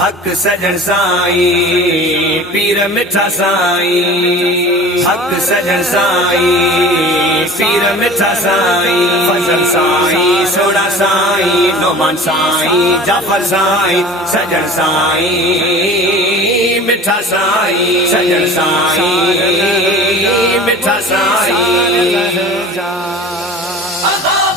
हक सजन साईं पीर मिठा साईं, हक सजन साईं पीर मिठा साईं, फजल साईं सोड़ा साईं, नोमान साईं जाफर साईं, सजन साईं मिठा साईं, सजन साईं मिठा साईं।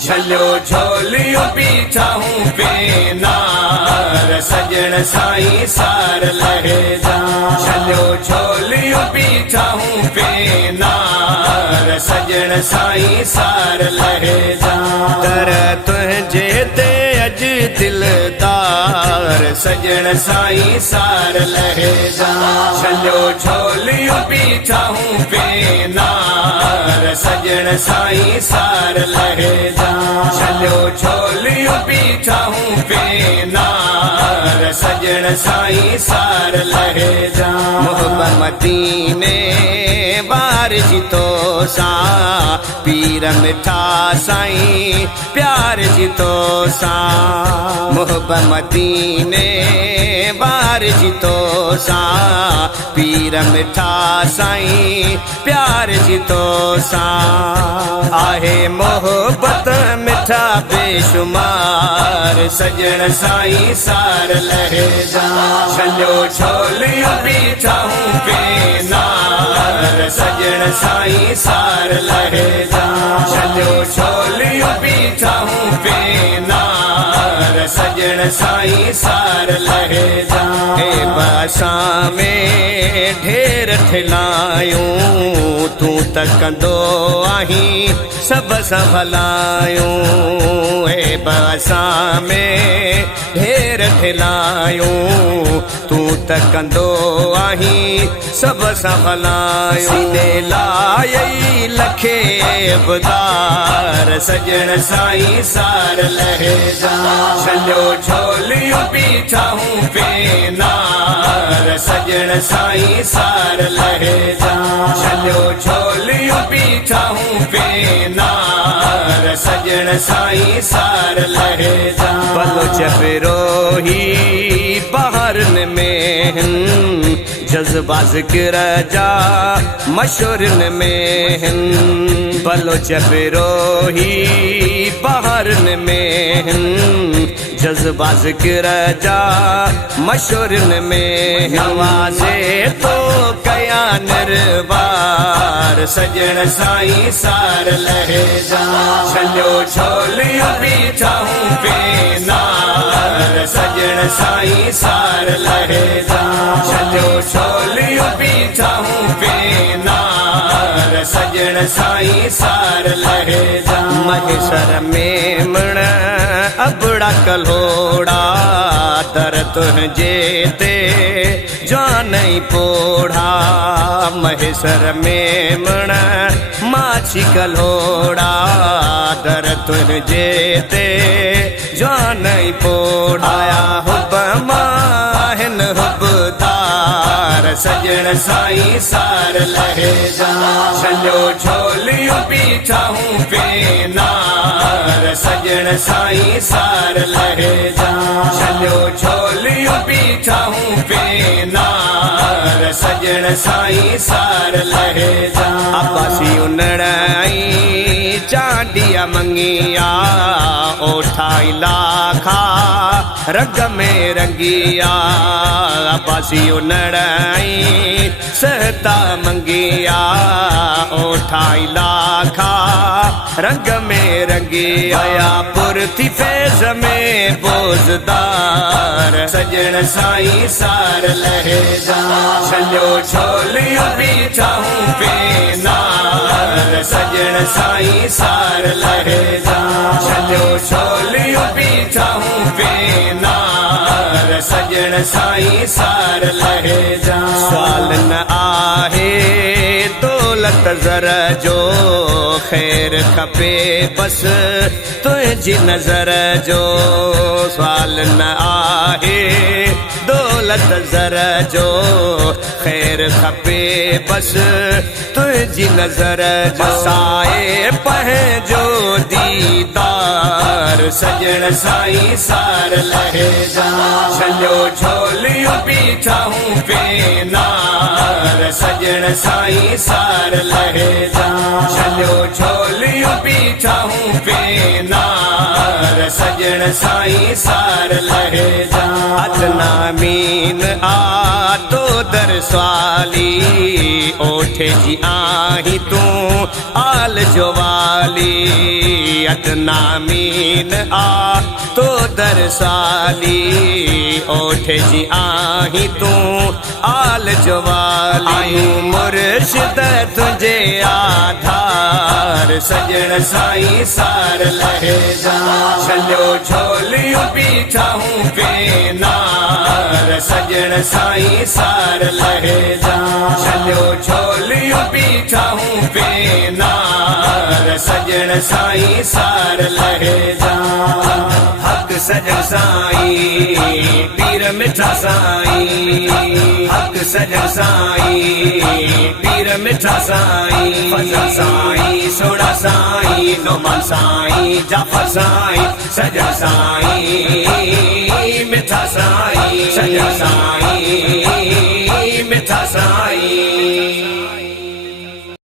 झलो झोलियों पीछा हूँ पेनार, सजन साईं सार लहे जा। झलो झोलियों पीछा हूँ पेनार, सजन साईं सार लहे जा। दर तुझे ते अज दिलदार, सजन साईं सार लहे जा। झलो झोलियों पीछा हूँ पेनार, सजन साईं सार लहे जा। चलो झोलियों पीछा हूँ पेनार, सजन साईं सार लहे जा। मोहब्बत मदीने बार जितो सा, पीर मिठा साईं प्यार जितो सा। मोहब्बत मदीने बार जितो सा, पीर मिठा साईं प्यार जितो सा। आहे मोहब्बत मिठा बेशुमार, सजन साईं सार लहे जा। चलो झोलियों पीछा हूँ पेनार, सजन साईं सार लहे जा। चलो झोलियों पीछा हूँ पेनार, सजन साईं सार लहे जा। ए बसा में ढेर ठिलायूं, तू तकंदो आहीं सब संभलायूं। ए बसा में ढेर ठिलायूं, तू तकंदो आहीं सब संभलायूं। सीने लायई लखे बुदार, सजन साईं सार लहे जा। चलो झोलियों पीछा हूँ पेनार, सजन साईं सार लहे जा। चलो झोलियों पीछा हूँ पेनार, सजन साईं सार लहे जा। बलोच फिरोही बहरन में जज्बा जिक्र जा मशहूरन में। बलोच फिरोही बहरन में जज्बा जिक्र जा मशहूरन में। नवाजे तो कया निर्वार, सजन साईं सार लहे जा। चलो झोलियों पीछा हूँ पेनार, सजन साईं सार लहे जा। चलो झोलियों पीछा हूँ पेनार, सजन साईं सार लहे जा। महेश्वर में मण अबड़ा कलोड़ा, दर तुझे ते जान पोढ़ा। महेश्वर में मण माछी कलोड़ा, दर तुझे ते जान पोढ़ाया। हुब माहिन हुबदार, सजन साईं सार लहे जा। चलो झोलियों पीछा हूँ पेनार, सजन साईं सार लहे जा। चलो झोलियों पीछा हूँ पेनार, सजन साईं सार लहे जा। अब्बासी उनड़ाई चांडिया मंगिया, ओठाई लाखा रग में रंगिया। अब्बासी उनड़ाई सहता मंगिया, ओठाई लाखा रंग में रंगिया। पुरती फैज में बोझदार, सजन साईं सार लहे जा। चलो झोलियों पीछा हूँ पेनार, सजन साईं सार लहे जा। चलो झोलियों पीछा हूँ पेनार, सजन साईं सार लहे जा। साल न आहे दौलत ज़र जो, खैर खपे बस तुझी नजर जो। सवाल न आहे दौलत ज़र जो, खैर खपे बस तुझी नजर जो। साए पंहिंजो दीदार, सजण साईं सार लहे जा छलियो झोलियूं पीठाऊं पेनार सजण साईं सार लहे जा छलियो झोलियूं पीठाऊं पेनार सजण साईं सार लहे जा अदना मीन आ तो दर स्वाली ओठे जी आही तूं आल जो वाली अदना मीन आ तो दर साली ओठे जी आही तूं आल जो वाली मुर्शिद तुझे आधार सजण साईं सार लहे जा छलियो झोलियूं पीठाऊं पेनार सजण साईं सार लहे जा छलियो झोलियूं पीठाऊं पेनार सजण साईं सार लहे जा हक सजण साईं पीर मिठा साईं हक सजण साईं पीर मिठा साईं फजल साईं सोड़ा साईं नोमान साईं जाफर साईं सजण साईं मिठा साईं सजण साईं